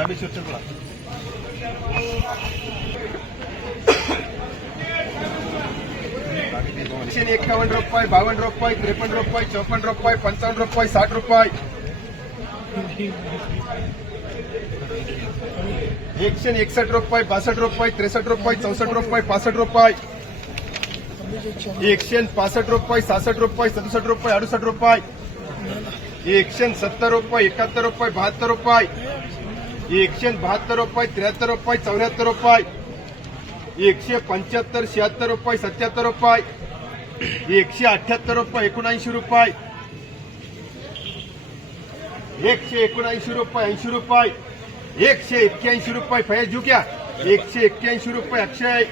एकशे एकावन्न रुपये, बावन्न रुपये, त्रेपन्न रुपये, चौपन्न रुपये, पंचावन्न रुपये, साठ रुपये। एकशे एकसष्ट रुपये बासष्ट रुपये त्रेसष्ट रुपये चौसष्ट रुपये पासष्ट रुपये। एकशे पासष्ट रुपये सहासष्ट रुपये सदुसष्ट रुपये अडुसष्ट रुपये। एकशे सत्तर रुपये, एकाहत्तर रुपये, बहात्तर रुपये। एकशे बहात्तर रुपये त्र्याहत्तर रुपये चौऱ्याहत्तर रुपये. एकशे पंच्याहत्तर शहात्तर रुपये सत्याहत्तर रुपये. एकशे अठ्याहत्तर रुपये एकोणऐंशी रुपये. एकशे एकोणऐंशी रुपये ऐंशी रुपये. एकशे एक्क्याऐंशी रुपये फैज झू क्या एकशे एक्क्याऐंशी रुपये अक्षय.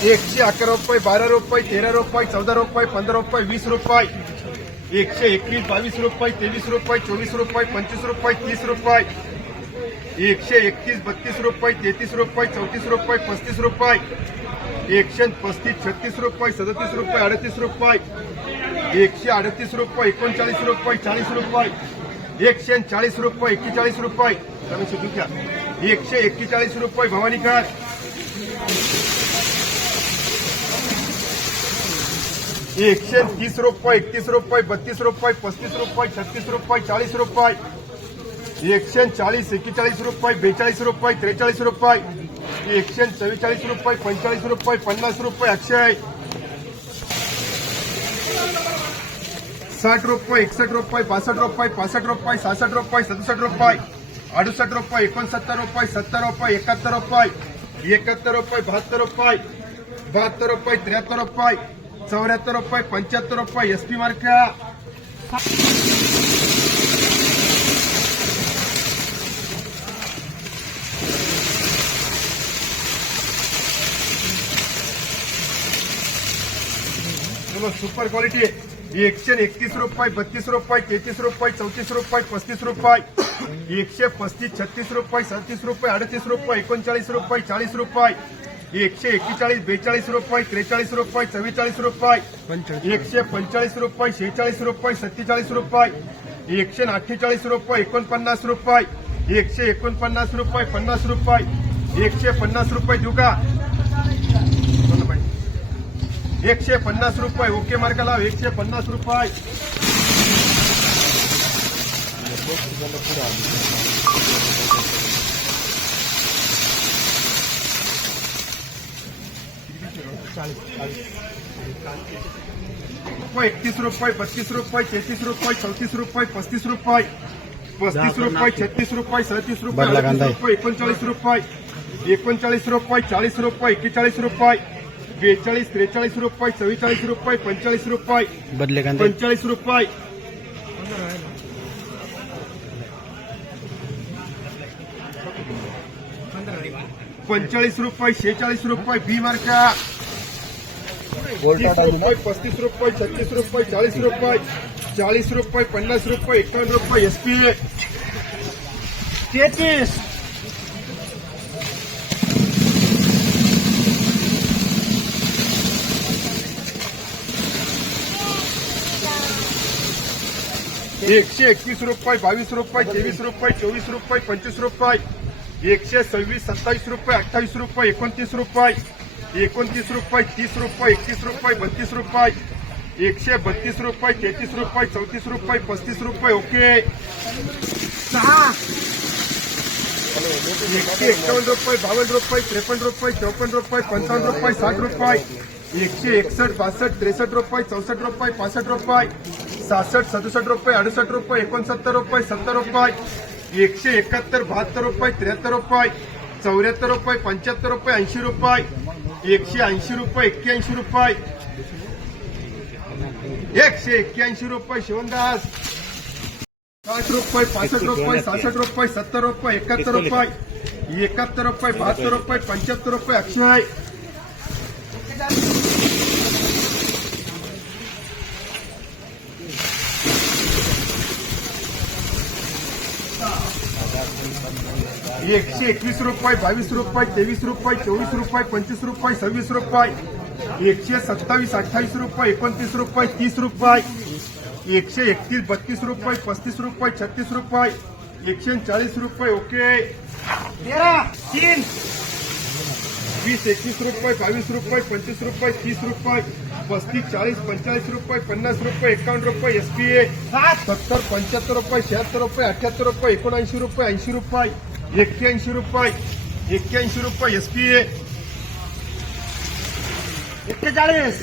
एकशे अकरा रुपये बारा रुपये तेरा रुपये चौदा रुपये पंधरा रुपये वीस रुपये एकशे एकवीस बावीस रुपये तेवीस रुपये चोवीस रुपये पंचवीस रुपये तीस रुपये एकशे एकतीस बत्तीस रुपये तेहतीस रुपये चौतीस रुपये पस्तीस रुपये एकशे पस्तीस छत्तीस रुपये सदतीस रुपये अडतीस रुपये एकशे अडतीस रुपये एकोणचाळीस रुपये चाळीस रुपये एकशे चाळीस रुपये एक्केचाळीस रुपये रमेश दुख्या एकशे एक्केचाळीस रुपये भवानीकर एकशे तीस रुपये, एकतीस रुपये, बत्तीस रुपये, पस्तीस रुपये, छत्तीस रुपये, चाळीस रुपये. एकशे चाळीस एक्केचाळीस रुपये, बेचाळीस रुपये, त्रेचाळीस रुपये. एकशे चव्वेचाळीस रुपये, पंचेचाळीस रुपये, पन्नास रुपये, अक्षय. साठ रुपये, एकसठ रुपये, बासष्ट रुपये, पासष्ट रुपये, सहासष्ट रुपये, सदुसष्ट रुपये. अडुसष्ट रुपये, एकोणसत्तर रुपये, सत्तर रुपये, एकाहत्तर रुपये. एकाहत्तर रुपये, बहात्तर रुपये. बहात्तर रुपये, त्र्याहत्तर रुपये. चौऱ्याहत्तर रुपये पंच्याहत्तर रुपये एसपी मार्का चलो सुपर क्वालिटी एकशे एकतीस रुपये बत्तीस रुपये तेहतीस रुपये चौतीस रुपये पस्तीस रुपये. एकशे पस्तीस छत्तीस रुपये सदतीस रुपये अडतीस रुपये एकोणचाळीस रुपये चाळीस रुपये. एकशे एक्केचाळीस बेचाळीस रुपये त्रेचाळीस रुपये चव्वेचाळीस रुपये एकशे पंचेचाळीस रुपये शेहेचाळीस रुपये सत्तेचाळीस रुपये एकशे अठ्ठेचाळीस रुपये एकोणपन्नास रुपये एकशे एकोणपन्नास रुपये पन्नास रुपये एकशे पन्नास रुपये देऊ का. एकशे पन्नास रुपये ओके मार्क लाव एकशे पन्नास रुपये रुपये एकतीस रुपये बत्तीस रुपये तेहतीस रुपये चौतीस रुपये पस्तीस रुपये पस्तीस रुपये छत्तीस रुपये सदतीस रुपये अडतीस. रुपये एकोणचाळीस रुपये एकोणचाळीस रुपये चाळीस रुपये एक्केचाळीस रुपये बेचाळीस त्रेचाळीस रुपये चव्वेचाळीस रुपये पंचेचाळीस रुपये बदले कांदे. पंचेचाळीस रुपये. पंचेचाळीस रुपये शेहेचाळीस रुपये बी मार्का. पस्तीस रुपये छत्तीस रुपये चाळीस रुपये चाळीस रुपये पन्नास रुपये एकावन्न रुपये एसपी एकशे एकवीस रुपये बावीस रुपये तेवीस रुपये चोवीस रुपये पंचवीस रुपये। एकशे सव्वीस सत्तावीस रुपये अठ्ठावीस रुपये एकोणतीस रुपये। एकोणतीस रुपये, तीस रुपये, एकतीस रुपये, बत्तीस रुपये, एकशे बत्तीस रुपये, तेहतीस रुपये, चौतीस रुपये, पस्तीस रुपये, ओके. सहा. एकशे एकावन्न रुपये, बावन्न रुपये, त्रेपन्न रुपये, चौपन्न रुपये, पंचावन्न रुपये, साठ रुपये. एकशे एकसष्ट बासष्ट, त्रेसष्ट रुपये, चौसष्ट रुपये, पासष्ट रुपये. सहासष्ट सदुसष्ट रुपये, अडुसष्ट रुपये, एकोणसत्तर रुपये, सत्तर रुपये. एकशे एकाहत्तर, बहात्तर रुपये, त्र्याहत्तर रुपये. चौऱ्याहत्तर रुपये, पंच्याहत्तर रुपये, ऐंशी रुपये. एकशे ऐसी रुपये एक्क्याऐंशी रुपये. एकशे एक्क्याऐंशी रुपये शिवनदास साठ रुपये पासष्ट रुपये सासठ रुपये सत्तर रुपये एकाहत्तर रुपये. एकाहत्तर रुपये बहत्तर रुपये पंचहत्तर रुपये अक्षय. एकशे एकवीस रुपये, बावीस रुपये, तेवीस रुपये, चोवीस रुपये, पंचवीस रुपये, सव्वीस रुपये. एकशे सत्तावीस, अठ्ठावीस रुपये, एकोणतीस रुपये, तीस रुपये. एकशे एकतीस, बत्तीस रुपये, पस्तीस रुपये, छत्तीस रुपये. एकशे चाळीस रुपये, ओके. तीन. वीस, एकवीस रुपये, बावीस रुपये, पंचवीस रुपये, तीस रुपये. पस्तीस, चाळीस, पंचेचाळीस रुपये, पन्नास रुपये, एकावन्न रुपये एस पी ए सात सत्तर, पंच्याहत्तर रुपये, शहात्तर रुपये, अठ्याहत्तर रुपये, एकोणऐंशी रुपये, ऐंशी रुपये. एक्क्याऐंशी रुपये एक्क्याऐंशी रुपये एस पी एक्केचाळीस.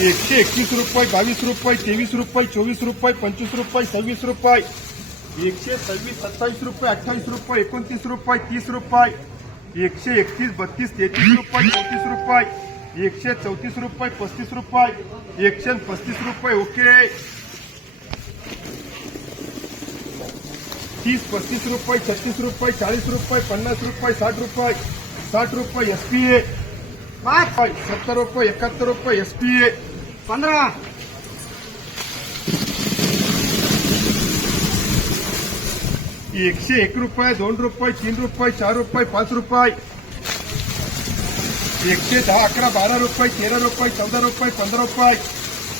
एकशे एकवीस रुपये, बावीस रुपये, तेवीस रुपये, चोवीस रुपये, पंचवीस रुपये, सव्वीस रुपये. एकशे सव्वीस, सत्तावीस रुपये, अठ्ठावीस रुपये, एकोणतीस रुपये, तीस रुपये. एकशे एकतीस, बत्तीस, तेहतीस रुपये, चौतीस रुपये. एकशे चौतीस रुपये पस्तीस रुपये एकशे पस्तीस रुपये ओके. तीस पस्तीस रुपये छत्तीस रुपये चाळीस रुपये पन्नास रुपये साठ रुपये साठ रुपये एस पी ए पाच. सत्तर रुपये एकाहत्तर रुपये एसपीए पी ए पंधरा. एकशे एक रुपये दोन रुपये तीन रुपये चार रुपये पाच रुपये. एकशे दहा, अकरा, बारा रुपये, तेरा रुपये, चौदा रुपये, पंधरा रुपये,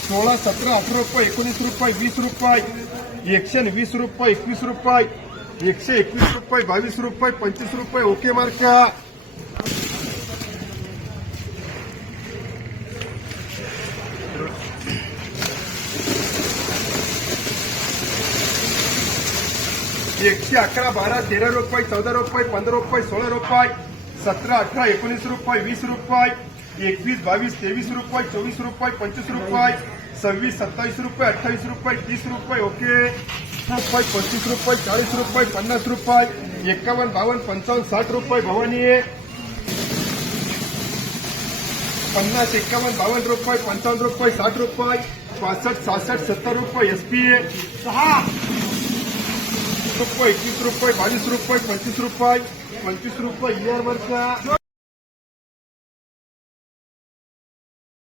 सोळा, सतरा, अठरा रुपये, एकोणीस रुपये, वीस रुपये, एकशे वीस रुपये, एकवीस रुपये, एकशे एकवीस रुपये, बावीस रुपये, पंचवीस रुपये, ओके मार्क एकशे अकरा, बारा, तेरा रुपये, चौदा रुपये, पंधरा रुपये, सोळा रुपये सतरा, अठरा, एकोणीस रुपये, वीस रुपये, एकवीस, बावीस, तेवीस रुपये, चोवीस रुपये, पंचवीस रुपये, सव्वीस, सत्तावीस रुपये, अठ्ठावीस रुपये, तीस रुपये, ओके. रुपये, पस्तीस रुपये, चाळीस रुपये, पन्नास रुपये, एकावन्न, बावन्न, पंचावन्न, साठ रुपये, भवानी. पन्नास, एकावन्न, बावन्न रुपये, पंचावन्न रुपये, साठ रुपये, पासष्ट, सहासष्ट, सत्तर रुपये एस पी ए सहा रुपये एकवीस रुपये बावीस रुपये पंचवीस रुपये पंचवीस रुपये इयर वरचा